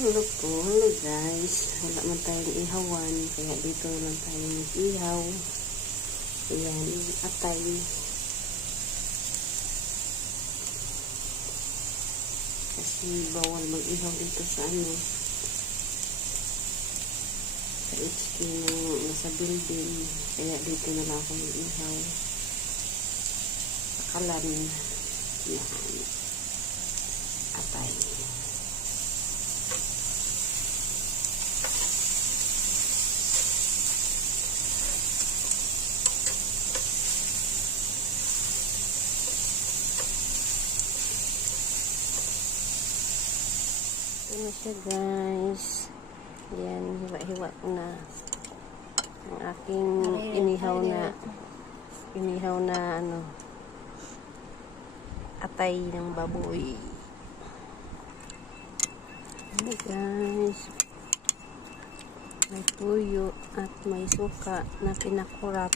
Hello guys, wala man tayong ihawan, kaya dito lang tayo mag-ihaw. Ayan, atay. Kasi bawal mag-ihaw dito sa sa HQ nasa building. Kaya dito na lang ako mag-ihaw. Sa kalan. Yan. Atay. Ito na siya guys. Yan, hiwa-hiwa ko na ang aking inihaw na atay ng baboy. Ayan guys, may tuyo at may suka na pinakurat.